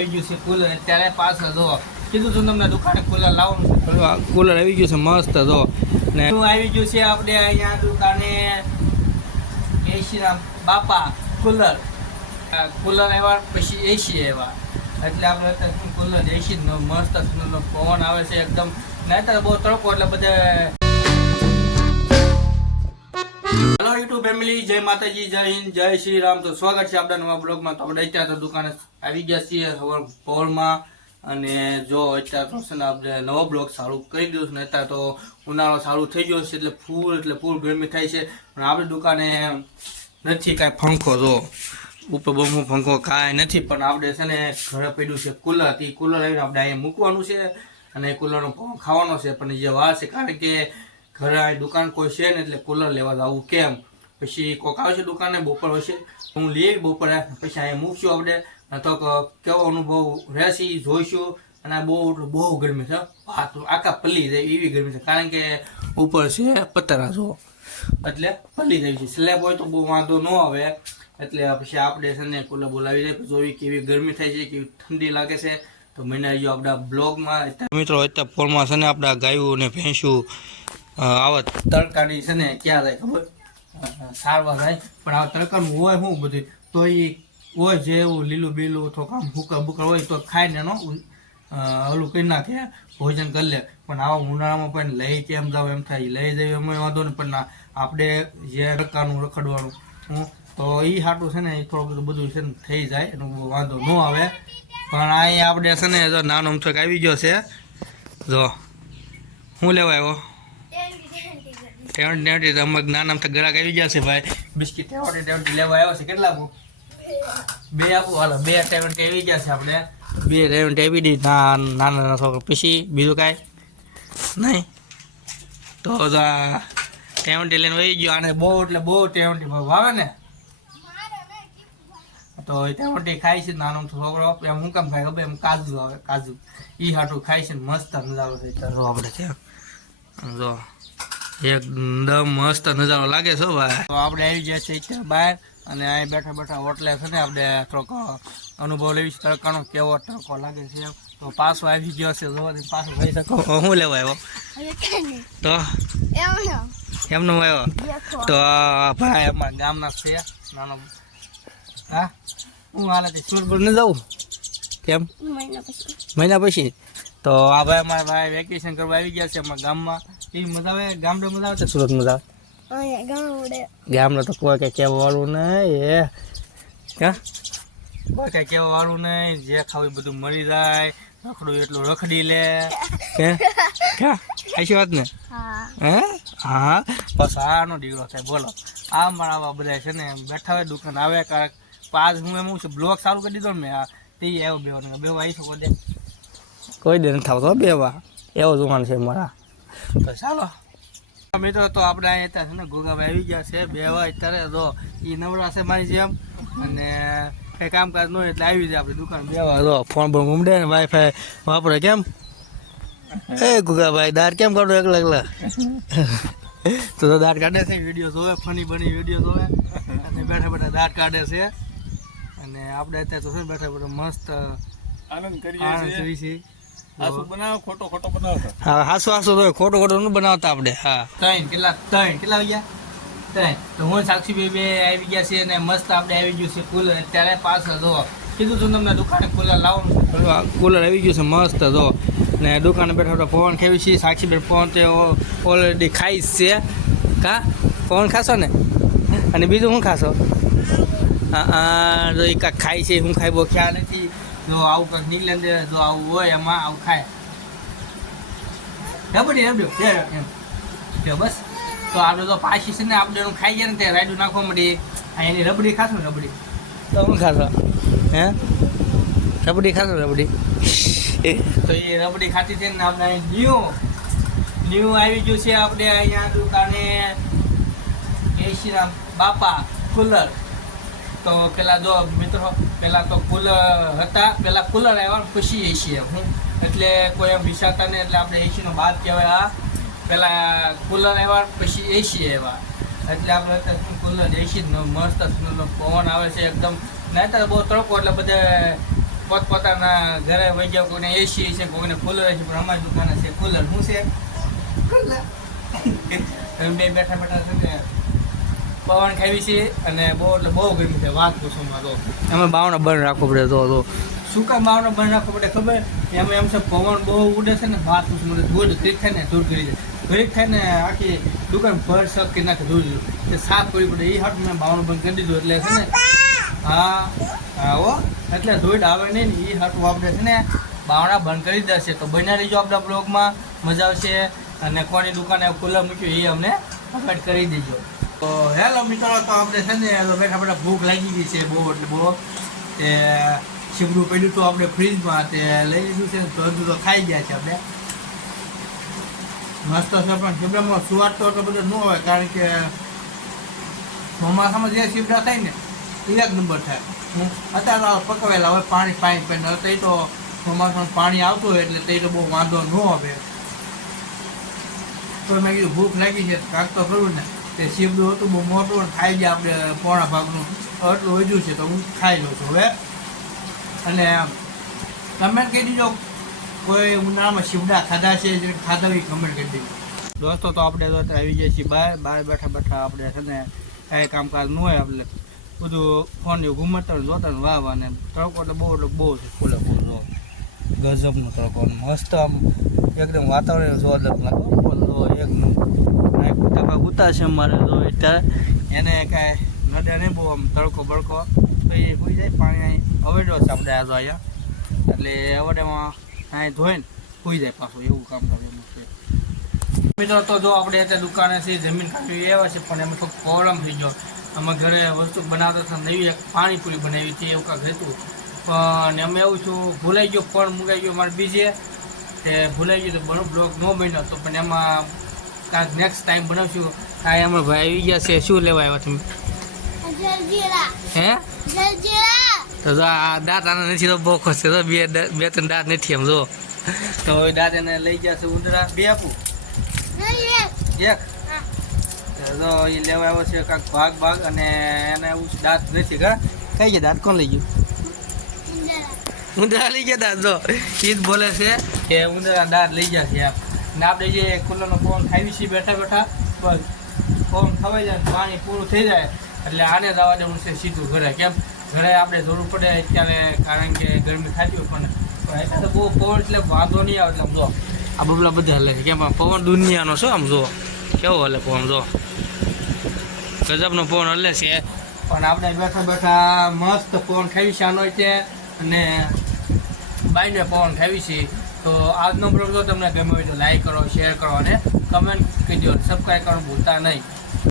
આવી ગયું છે કુલર અત્યારે પાછળ જો કીધું તું તમને દુકાને કુલર લાવવાનું કુલર આવી ગયું છે મસ્ત જો ને આવી ગયું છે આપણે અહીંયા દુકાને એસીરામ બાપા કુલર આવ્યા પછી એસી આવ્યા એટલે આપણે અત્યારે કુલર એસી મસ્ત પવન આવે છે એકદમ નહીં બહુ તડકો એટલે બધે. હેલો યુટ્યુબ ફેમિલી, જય માતાજી, જય હિન્દ, જય શ્રી રામ. તો સ્વાગત છે આપણા નવા બ્લોગમાં. તો આપણે અત્યારે તો દુકાને આવી ગયા છીએ પહોળમાં અને જો અત્યારે તો છે ને આપણે નવો બ્લોગ ચાલુ કરી દીધું છે ને અત્યારે તો ઉનાળો ચાલુ થઈ ગયો છે એટલે ફૂલ ગરમી થાય છે પણ આપણી દુકાને નથી કાંઈ પંખો જો ઉપર બહુ પંખો કાંઈ નથી પણ આપણે છે ને ઘરે પડ્યું છે કુલર. એ કુલર આવીને આપણે અહીંયા મૂકવાનું છે અને કુલરનો પંખો ખાવાનો છે પણ જે વાર છે કારણ કે ઘરે દુકાન કોઈ છે ને એટલે કુલર લેવા જવું કેમ પછી કોઈક આવશે દુકાને બપોર હશે હું લઈ બપોરે પછી અહીંયા મૂકશું આપણે તો કેવો અનુભવ રહેશે એ જોઈશું. અને બહુ ગરમી છે આખા પલ્લી જાય એવી ગરમી છે કારણ કે ઉપર છે પતરા જો એટલે પલ્લી જાય છે. સ્લેબ હોય તો બહુ વાંધો ન આવે એટલે પછી આપણે છે ને કુલર બોલાવી જાય જોઈ કેવી ગરમી થાય છે કેવી ઠંડી લાગે છે. તો મને આવ્યો આપણા બ્લોગમાં મિત્રો અત્યારે પોળમાં છે ને આપણા ગાયું ને ભેંસું આવા તડકાની છે ને ક્યાં જાય ખબર સારવાર થાય પણ આ તડકાનું હોય શું બધું તો એ હોય જે એવું લીલું બીલું તો કામ ભૂકા બુકર હોય તો ખાઈને એનો ઓલું કરી નાખે ભોજન કરી લે પણ આવા ઉનાળામાં પણ લઈ કેમ જાવ એમ થાય લઈ જાય એમાં વાંધો નહીં પણ આપણે જે તડકાનું રખડવાનું તો એ હાટું છે ને એ થોડું બધું છે ને થઈ જાય એનો વાંધો ન આવે. પણ અહીં આપણે છે ને જો નાનો અમથોક આવી ગયો છે જો શું લેવા આવ્યો ટેવન્ટી અમે નાના તો ગ્રાહક આવી ગયા છે ભાઈ બિસ્કીટ ટેવન્ટી લેવા આવ્યો છે. કેટલા આપું? 2 આપું હાલો 2 ટેવન્ટી આવી ગયા છે આપણે 2 ટેવન્ટી આપી દી નાના છોકરા પછી બીજું કાંઈ નહીં તો ટેવન્ટી લઈને વહી ગયો અને બહુ એટલે બહુ ટેવન્ટી ભાવે ને તો ટેવન્ટી ખાય છે નાનો છોકરો એમ શું કામ ખાય ખબર એમ કાજુ આવે કાજુ એ હાટું ખાય છે મસ્ત નજારો છે આપણે ત્યાં જો એકદમ મસ્ત નજારો લાગે છે ભાઈ. તો આપણે આવી ગયા છે અત્યારે બહાર અને અહીં બેઠા હોટલે છે ને આપણે થોડોક અનુભવ લેવી છે તડકાનો કેવો તડકો લાગે છે. તો પાછો આવી ગયો છે જોવાથી પાછો ભાઈ શકો શું લેવા આવ્યો તો એમનો આવ્યો તો ભાઈ અમારા ગામના છે નાનો હા હું હાલે સુરપુર ન જાઉં કેમ મહિના પછી તો આ ભાઈ અમારા ભાઈ વેકેશન કરવા આવી ગયા છે અમારા ગામમાં. એ મજા આવે ગામડે મજા આવે સુરત મજા આવે ગામડે તો કોઈ કઈ કહેવા વાળું નહીં કોઈ કઈ કહેવા વાળું નહીં જે ખાવું બધું મળી જાય રખડું એટલું રખડી લે આશી વાત ને હા બસ આનો દીકરો થાય બોલો. આ મારા આવા બધા છે ને બેઠા હોય દુકાન આવે કાંક પાસ હું એમ છું બ્લોગ ચાલુ કરી દીધો ને મેં તે આવ્યો બેવા આવી શકો દે કોઈ દે નથી આવતો બેવા એવો દુકાન છે મારા. તો ચાલો મિત્રો તો આપણે અહીંયા અત્યારે છે ને ગોગાભાઈ આવી ગયા છે બેવા અત્યારે તો એ નવરા છે મારી જેમ અને કંઈ કામકાજ ન હોય એટલે આવી જાય આપણી દુકાન બેવા તો ફોન પર ઘૂમડે ને વાઈફાઈ વાપરે કેમ એ ગોગાભાઈ દાર કેમ કાઢો એકલા તો દાંત કાઢે છે વિડીયો જોવે ફની બની વિડીયો જોવે અને બેઠા દાંત કાઢે છે અને આપણે અત્યારે તો છે બેઠા મસ્ત આનંદ કરીએ છીએ. હાસુ બનાવો ખોટો બનાવો હા હાસુ તો ખોટો ન બનાવતા આપણે. હા ત્રણ કેટલા વાગ્યા 3 તો હું સાક્ષી બે આવી ગયા છે અને મસ્ત આપણે આવી ગયું છે કુલર અત્યારે પાછળ જો કીધું તું તમને દુકાને કુલર લાવવાનું કુલર આવી ગયું છે મસ્ત જો ને દુકાને બેઠા પવન ખેવી છે સાક્ષી બેન પવન તો ઓલરેડી ખાઈ છે કા પવન ખાશો ને અને બીજું શું ખાશો જો એ કાંક ખાય છે હું ખાય બહુ ખ્યાલ નથી જો આવું કંઈક નીકળે ને જો આવું હોય એમાં આવું ખાય રબડી એમ બસ. તો આપણે તો પાછી છે ને આપણે એનું ખાઈ ગયા ને ત્યાં રાયડું નાખવા માંડીએ એની રબડી ખાશો ને રબડી તો શું ખાશો હે રબડી ખાશો રબડી તો એ રબડી ખાતી છે ને આપણે ન્યૂ આવી ગયું છે આપણે અહીંયા દુકાને એસીરામ બાપા કુલર. તો પેલા જો મિત્રો પેલા તો કુલર હતા પેલા કુલર આવ્યા પછી એસી હું એટલે કોઈ એમ વિચારતા નહીં એટલે આપણે એસીનો બાદ કહેવાય. આ પેલા કુલર આવ્યા પછી એસી આવ્યા એટલે આપણે કુલર એસી મસ્ત પવન આવે છે એકદમ નહીં તો બહુ તડકો એટલે બધે પોતપોતાના ઘરે વહી ગયા, કોઈને એસી છે, કોઈને કુલર છે, પણ અમારી દુકાને છે કુલર. શું છે? કુલર. બે બેઠા બેઠા છે ને પવન ખાવી છે અને બહુ એટલે બહુ ગરમી છે. વાત પૂછવામાં તો અમે બાવણા બંધ રાખવો પડે. તો શું કામ બાવણા બંધ રાખવો પડે ખબર? એમ છે પવન બહુ ઉડે છે ને, વાત પૂછમાં ધૂળ ઘડીક થાય ને ધૂળ કરી જાય, ઘડીક થાય ને આખી દુકાન ભર શક નાખે ધૂળ તે સાફ કરવી પડે. એ હાટ મેં બાવણું બંધ કરી દીધું એટલે છે ને હો એટલે ધૂળ આવે નહીં ને એ હાટું આપણે છે ને બાવણા બંધ કરી દેશે. તો બન્યા રહીજો આપણા બ્લોગમાં, મજા આવશે. અને કોની દુકાને કુલર મૂક્યું એ અમને અપડેટ કરી દેજો. તો હેલો મિત્રો, તો આપણે છે ને બેઠા બેઠા ભૂખ લાગી ગઈ છે બહુ એટલે બહુ. તે શીબડું પડ્યું તો આપણે ફ્રીજમાં તે લઈ લીધું છે, તો હજુ તો ખાઈ ગયા છે આપણે મસ્ત છે. પણ શીબડામાં સુવાદ તો એટલો બધો ન હોય, કારણ કે ચોમાસામાં જે શીબડા થાય ને એ એક નંબર થાય. અત્યારે તો પકવેલા હોય પાણી પાણી તે તો ચોમાસામાં પાણી આવતું હોય એટલે તે તો બહુ વાંધો ન આવે. તો મેં કીધું ભૂખ લાગી છે કાંક તો ખરું ને. તે શીબડું હતું બહુ મોટું ખાઈ જાય આપણે પોણા ભાગનું એટલું વધ્યું છે તો હું ખાઈ લઉં છું હવે. અને કમેન્ટ કરી દીજો કોઈ ઉનાળામાં શીબડા ખાધા છે, જે ખાધા હોય કમેન્ટ કરી દીજો. દોસ્તો તો આપણે તો આવી જઈએ છીએ બહાર બેઠા બેઠા આપણે છે ને કાંઈ કામકાજ ન હોય એટલે બધું ફોન એવું ઘૂમતા જોતા ને વાહ ને તડકો એટલે બહુ છે ફૂલે ફૂલ ગજબનો તડકો મસ્ત આમ એકદમ વાતાવરણ જોરદાર લાગે. એક નંબર ઉતા છે અમારે જો અત્યારે એને કાંઈ નડે નહીં બહુ આમ તડકો બળકો તો એ હોઈ જાય. પાણી અહીં અવેડો છે આપણે આ જો અહીંયા એટલે અવેડામાં અહીં ધોઈને હોઈ જાય પાછું એવું કામ કરેલું છે. મિત્રો તો જો આપણે અત્યારે દુકાને છે જમીન કાઢવી એવા છે, પણ એમાં થોડુંક પ્રોબ્લેમ થઈ ગયો. અમે ઘરે વસ્તુ બનાવતા હતા, નવી એક પાણીપુરી બનાવી હતી એવું કાંઈક હતું, પણ અમે એવું છું ભૂલાઈ ગયો, ફોન મુકાઈ ગયો મારે બીજે તે ભૂલાઈ ગયું તો બનો બ્લોગ ન બન્યો. તો પણ એમાં કાંઈક નેક્સ્ટ ટાઈમ બનાવશું. કાંઈ અમારા ભાઈ આવી ગયા છે. શું લેવા આવ્યા તમે? હે તો જો આ દાંત આના નથી તો બહુ ખુશ છે. બે ત્રણ દાંત નથી એમ જો. તો હવે દાંત એને લઈ ગયા છે ઉંદરા. બે આપું એક તો એ લેવા આવ્યો છે કાંઈક ભાગ અને એને એવું દાંત નથી કા કઈ ગયા દાંત કોણ લઈ ગયું? ઉંદરા લઈ ગયા દાંત. જો એ જ બોલે છે કે ઉંદરા દાંત લઈ ગયા છે એમ. ને આપણે જે કુલરનો પવન ખાવી છીએ બેઠા બેઠા બસ પવન ખવાઈ જાય પાણી પૂરું થઈ જાય એટલે આને જવા દેવું છે સીધું ઘરે. કેમ ઘરે આપણે જરૂર પડે અત્યારે, કારણ કે ગરમી થતી હોય, પણ અત્યારે તો બહુ પવન એટલે વાંધો નહીં આવે. એટલે જો આ બબલા બધા હલે છે. કેમ પવન દુનિયાનો શું આમ જો કેવો હલે પવન જો ગજબનો પવન હલે છે. પણ આપણે બેઠા બેઠા મસ્ત પવન ખાવી છે આનો છે અને બાઈને પવન ખાવી છે. તો આજનો બ્લોગ જો તમને ગમ્યો હોય તો લાઈક કરો, શેર કરો અને કમેન્ટ કરી દો. સબસ્ક્રાઈબ કરવાનું ભૂલતા નહીં.